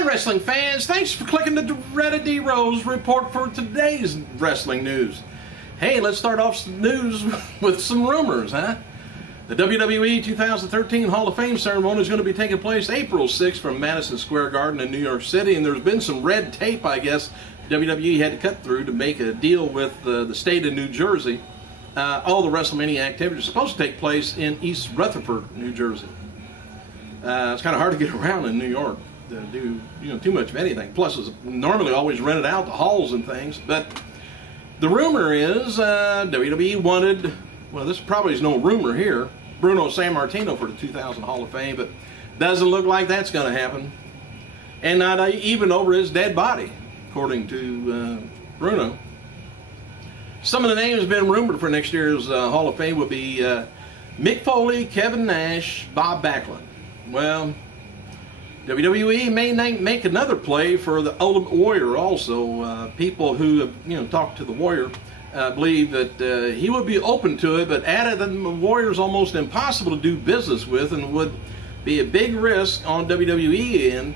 Hi wrestling fans, thanks for clicking the Doretta D. Rose report for today's wrestling news. Hey, let's start off the news with some rumors, huh? The WWE 2013 Hall of Fame ceremony is going to be taking place April 6th from Madison Square Garden in New York City, and there's been some red tape, I guess, WWE had to cut through to make a deal with the state of New Jersey. All the WrestleMania activities are supposed to take place in East Rutherford, New Jersey. It's kind of hard to get around in New York to do too much of anything. Plus, it's normally always rented out the halls and things. But the rumor is WWE wanted, well, this probably is no rumor here, Bruno Sammartino for the 2000 Hall of Fame, but doesn't look like that's going to happen. And not even over his dead body, according to Bruno. Some of the names have been rumored for next year's Hall of Fame would be Mick Foley, Kevin Nash, Bob Backlund. Well, WWE may make another play for the Ultimate Warrior also. People who have talked to the Warrior believe that he would be open to it, but added that the Warrior's almost impossible to do business with and would be a big risk on WWE end,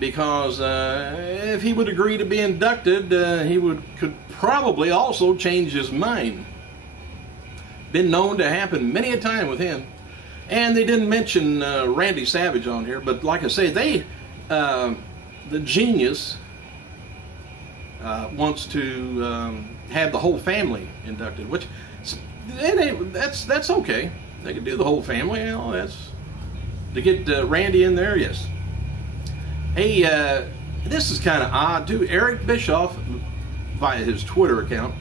because if he would agree to be inducted, he could probably also change his mind. Been known to happen many a time with him. And they didn't mention Randy Savage on here, but like I say, the genius wants to have the whole family inducted, which that's okay. They can do the whole family. That's to get Randy in there. Yes. Hey, this is kind of odd too. Eric Bischoff, via his Twitter account,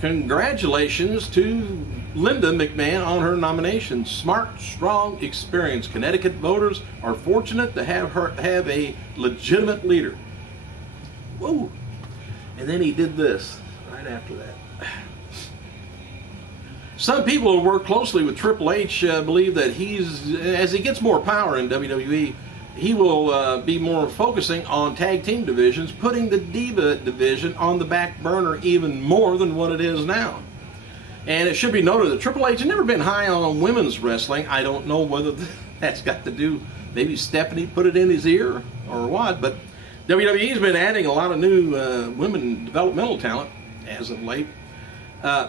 congratulations to Linda McMahon on her nomination. Smart, strong, experienced Connecticut voters are fortunate to have her have a legitimate leader. Whoa! And then he did this right after that. Some people who work closely with Triple H believe that as he gets more power in WWE, he will be more focusing on tag team divisions, putting the Diva division on the back burner even more than what it is now. And it should be noted that Triple H has never been high on women's wrestling. I don't know whether that's got to do, maybe Stephanie put it in his ear or what, but WWE's been adding a lot of new women developmental talent as of late.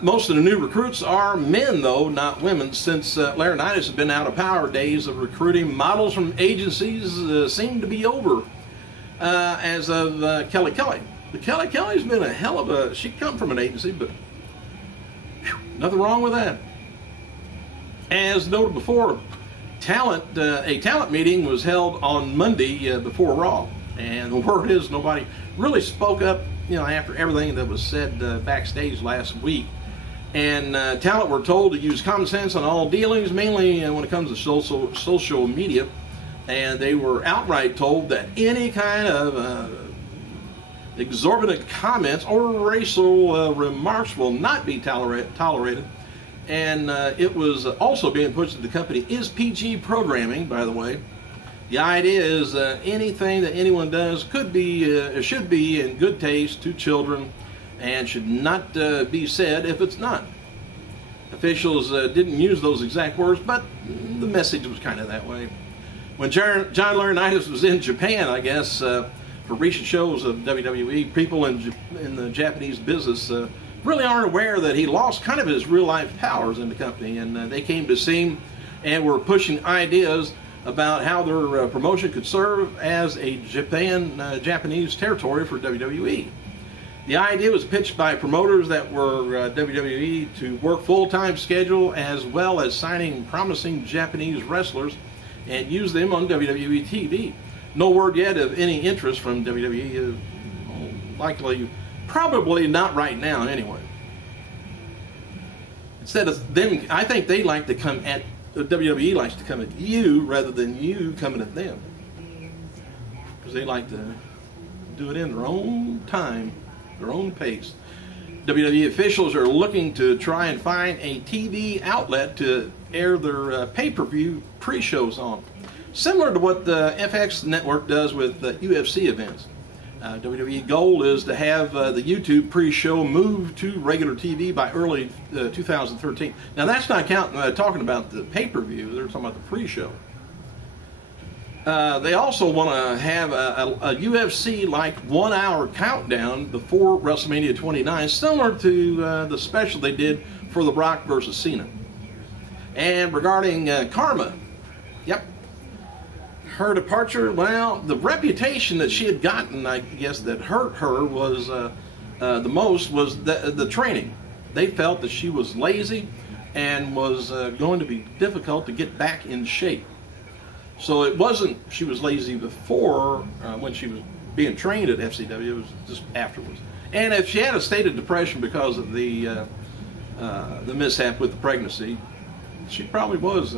Most of the new recruits are men, though, not women, since Laurinaitis has been out of power. Days of recruiting models from agencies seem to be over as of Kelly Kelly. But Kelly Kelly's been a hell of a, she come from an agency, but nothing wrong with that. As noted before, a talent meeting was held on Monday before Raw, and the word is nobody really spoke up, after everything that was said backstage last week. And talent were told to use common sense on all dealings, mainly when it comes to social media, and they were outright told that any kind of exorbitant comments or racial remarks will not be tolerated. And it was also being pushed that the company is PG programming, by the way. The idea is anything that anyone does should be in good taste to children and should not be said if it's not. Officials didn't use those exact words, but the message was kind of that way. When John Laurinaitis was in Japan, I guess, for recent shows of WWE, people in the Japanese business really aren't aware that he lost kind of his real-life powers in the company, and they came to see him and were pushing ideas about how their promotion could serve as a Japanese territory for WWE. The idea was pitched by promoters that were WWE to work full-time schedule, as well as signing promising Japanese wrestlers and use them on WWE TV. No word yet of any interest from WWE, likely, probably not right now anyway. Instead of them, I think they like to come at, WWE likes to come at you rather than you coming at them. Because they like to do it in their own time, their own pace. WWE officials are looking to try and find a TV outlet to air their pay-per-view pre-shows on. Similar to what the FX network does with UFC events. WWE goal is to have the YouTube pre-show move to regular TV by early 2013. Now that's not talking about the pay-per-view, they're talking about the pre-show. They also want to have a UFC-like 1 hour countdown before WrestleMania 29, similar to the special they did for The Brock versus Cena. And regarding KHARMA, yep, her departure, well, the reputation that she had gotten, I guess, that hurt her was the most was the training. They felt that she was lazy and was going to be difficult to get back in shape. So it wasn't she was lazy before when she was being trained at FCW, it was just afterwards. And if she had a state of depression because of the mishap with the pregnancy, she probably was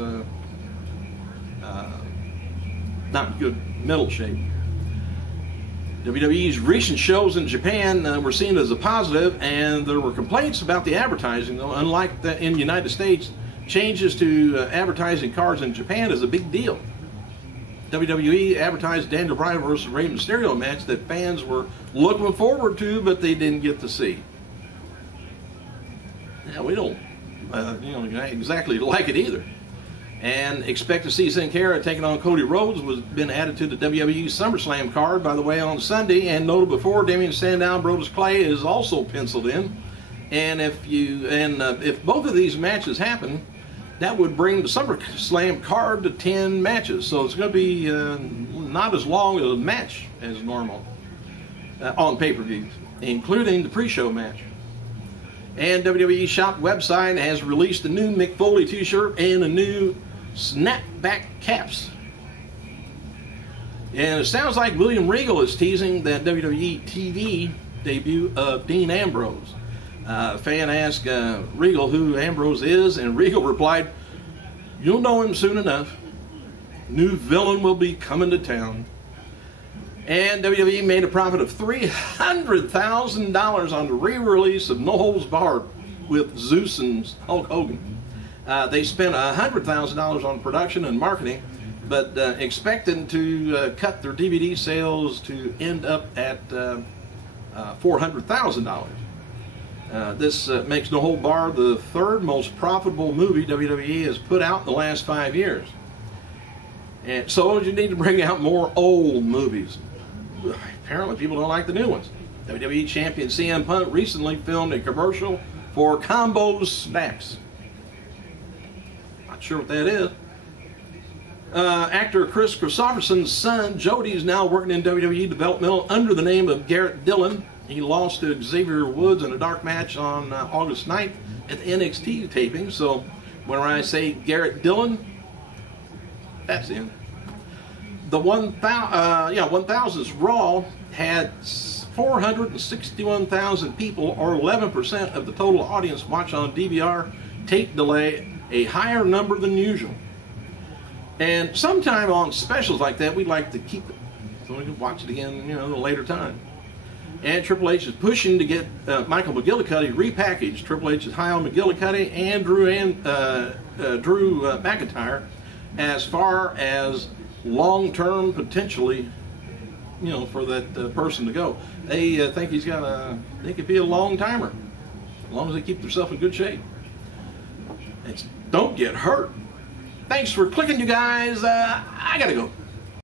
not in good mental shape. WWE's recent shows in Japan were seen as a positive, and there were complaints about the advertising, though. Unlike in the United States, changes to advertising cards in Japan is a big deal. WWE advertised Daniel Bryan versus Rey Mysterio match that fans were looking forward to, but they didn't get to see. Now, we don't exactly like it either. And expect to see Sin Cara taking on Cody Rhodes was been added to the WWE SummerSlam card, by the way, on Sunday. And noted before, Damien Sandow, Brodus Clay is also penciled in. And if both of these matches happen, that would bring the SummerSlam card to 10 matches. So it's going to be not as long a match as normal on pay-per-views, including the pre-show match. And WWE Shop website has released a new Mick Foley t-shirt and a new snapback caps. And it sounds like William Regal is teasing that WWE TV debut of Dean Ambrose. A fan asked Regal who Ambrose is, and Regal replied, "You'll know him soon enough. New villain will be coming to town." And WWE made a profit of $300,000 on the re-release of No Holds Barred with Zeus and Hulk Hogan. They spent $100,000 on production and marketing, but expecting to cut their DVD sales to end up at $400,000. This makes No Holds Barred the third most profitable movie WWE has put out in the last 5 years. And so you need to bring out more old movies. Apparently people don't like the new ones. WWE Champion CM Punk recently filmed a commercial for Combo Snacks. Not sure what that is. Actor Chris Christopherson's son Jody is now working in WWE developmental under the name of Garrett Dillon. He lost to Xavier Woods in a dark match on August 9th at the NXT taping. So when I say Garrett Dillon, that's him. The 1000th Raw had 461,000 people, or 11% of the total audience, watch on DVR tape delay, a higher number than usual. And sometime on specials like that, we'd like to keep it so we can watch it again, at a later time. And Triple H is pushing to get Michael McGillicuddy repackaged. Triple H is high on McGillicuddy and Drew McIntyre as far as long-term potentially, for that person to go. They think they could be a long-timer as long as they keep themselves in good shape. Don't get hurt. Thanks for clicking, you guys. I gotta go.